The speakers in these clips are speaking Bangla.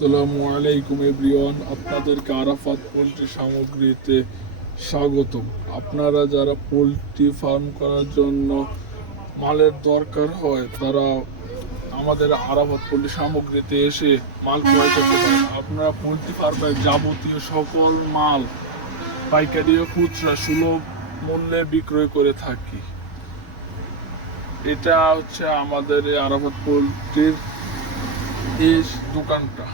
আসসালামু আলাইকুম এভরিওয়ান, আপনাদেরকে আরাফাত পোল্ট্রি সামগ্রীতে স্বাগতম। আপনারা যারা পোল্ট্রি ফার্ম করার জন্য মালের দরকার হয় তারা আমাদের আরাফাত পোল্ট্রি সামগ্রীতে এসে মাল ক্রয় করতে পারেন। আপনারা পোল্ট্রি ফার্মের যাবতীয় সকল মাল পাইকারি ও খুচরা সুলভ মূল্যে বিক্রয় করে থাকি। এটা হচ্ছে আমাদের এই আরাফাত পোল্ট্রির এই দোকানটা।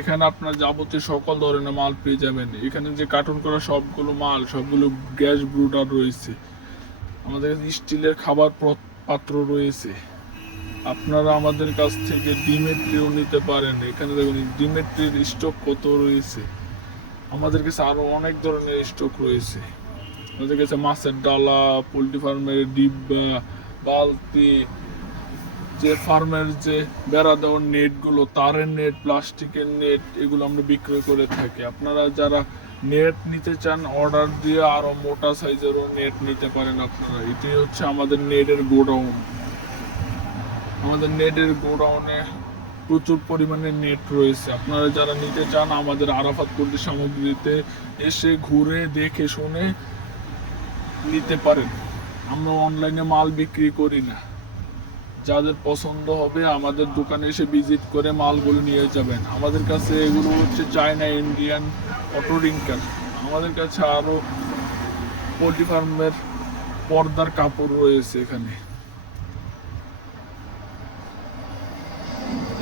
এখানে আপনার যাবতীয় সকল ধরনের মাল পেয়ে যাবেন। এখানে যে কার্টুন করা সবগুলো গ্যাস ব্রুডার রয়েছে। আমাদের কাছে স্টিলের খাবার পাত্র রয়েছে। আপনারা আমাদের কাছ থেকে ডিমের ট্রেও নিতে পারেন। এখানে দেখুন ডিমের ট্রের স্টক কত রয়েছে। আমাদের কাছে আরো অনেক ধরনের স্টক রয়েছে। আমাদের কাছে মাছের ডালা, পোল্ট্রি ফার্মের ডিব্বা, বালতি, যে ফার্মের যে বেড়া দেওয়ার নেটগুলো, তারের নেট, প্লাস্টিকের নেট, এগুলো আমরা বিক্রয় করে থাকি। আপনারা যারা নেট নিতে চান অর্ডার দিয়ে আরো মোটা সাইজেরও নেট নিতে পারেন আপনারা। এটাই হচ্ছে আমাদের নেটের গোডাউন। আমাদের নেটের গোডাউনে প্রচুর পরিমাণে নেট রয়েছে। আপনারা যারা নিতে চান আমাদের আরাফাত পোল্ট্রি সামগ্রীতে এসে ঘুরে দেখে শুনে নিতে পারেন। আমরা অনলাইনে মাল বিক্রি করি না। যাদের পছন্দ হবে আমাদের দোকানে এসে ভিজিট করে মালগুলো নিয়ে যাবেন। আমাদের কাছে এগুলো হচ্ছে চায়না, ইন্ডিয়ান, অটো রিঙ্কার। আমাদের কাছে আরো পোল্ট্রি ফার্মের পর্দার কাপড় রয়েছে। এখানে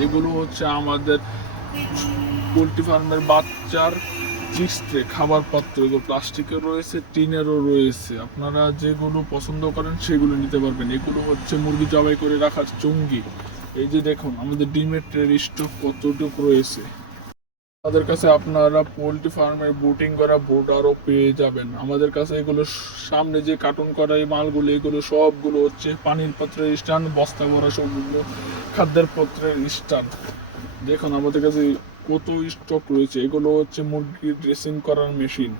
এগুলো হচ্ছে আমাদের পোল্ট্রি ফার্মের বাচ্চার চিপস ট্রে, খাবার পাত্র। এগুলো প্লাস্টিকের রয়েছে, টিনেরও রয়েছে। আপনারা যেগুলো পছন্দ করেন সেগুলো নিতে পারবেন। এগুলো হচ্ছে মুরগি জবাই করে রাখার চুঙ্গি। এই যে দেখুন আমাদের ডিমের ট্রের স্টক কতটুকু রয়েছে। আমাদের কাছে আপনারা পোল্ট্রি ফার্মের বুটিং করা বোর্ডারও পেয়ে যাবেন। আমাদের কাছে এগুলো সামনে যে কার্টুন করা এই মালগুলো, এগুলো সবগুলো হচ্ছে পানির পাত্রের স্ট্যান্ড, বস্তা ভরা সবগুলো খাদ্যের পাত্রের স্ট্যান্ড। দেখুন আমাদের কাছে কত স্টক রয়েছে। এগুলো হচ্ছে মুরগির ড্রেসিং করার মেশিন।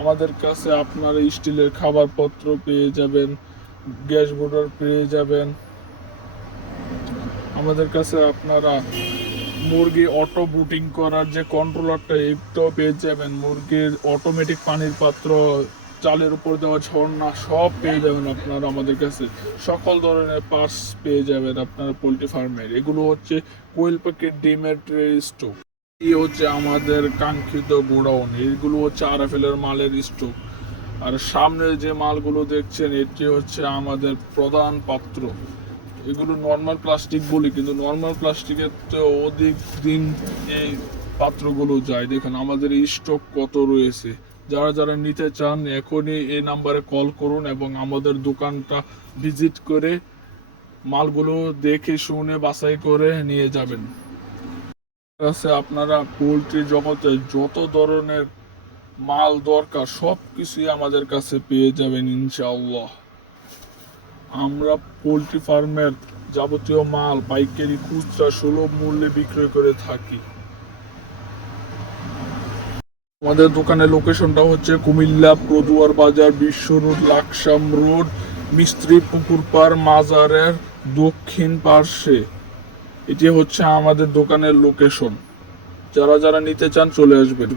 আমাদের কাছে আপনারা স্টিলের খাবার পত্র পেয়ে যাবেন, গ্যাস বোর্ডার পেয়ে যাবেন। আমাদের কাছে আপনারা মুরগি অটো বুটিং করার যে কন্ট্রোলারটা, এটাও পেয়ে যাবেন। মুরগির অটোমেটিক পানির পাত্র, চালের উপর দেওয়া ঝর্ণা, সব পেয়ে যাবেন আপনারা আমাদের কাছে। সকল ধরনের পার্টস পেয়ে যাবেন আপনারা পোল্ট্রি ফার্মের। এগুলো হচ্ছে কোয়েল প্যাকেট, ডিমের ট্রে, স্টোক। এই হচ্ছে আমাদের কাঙ্ক্ষিত গোডাউন। এইগুলো হচ্ছে আরএফএলের মালের স্টোক। আর সামনে যে মালগুলো দেখছেন এটি হচ্ছে আমাদের প্রধান পাত্র। এগুলো নর্মাল প্লাস্টিক বলি, কিন্তু নর্মাল প্লাস্টিকের তো অধিক দিন এই পাত্রগুলো যায়। দেখুন আমাদের এই স্টক কত রয়েছে। যারা যারা নিতে চান এখনই এই নাম্বারে কল করুন এবং আমাদের দোকানটা ভিজিট করে মালগুলো দেখে শুনে বাছাই করে নিয়ে যাবেন। কাছে আপনারা পোল্ট্রি জগতে যত ধরনের মাল দরকার সব কিছুই আমাদের কাছে পেয়ে যাবেন ইনশাআল্লাহ। আমরা পোল্ট্রি ফার্মের যাবতীয় মাল পাইকারি, খুচরা সুলভ মূল্যে বিক্রয় করে থাকি। আমাদের দোকানের লোকেশনটা হচ্ছে কুমিল্লা পদুয়ার বাজার, বিশ্ব রোড, লাকসাম রোড, মিস্ত্রি পুকুর পাড় মাজারের দক্ষিণ পার্শ্বে। এটি হচ্ছে আমাদের দোকানের লোকেশন। যারা যারা নিতে চান চলে আসবেন।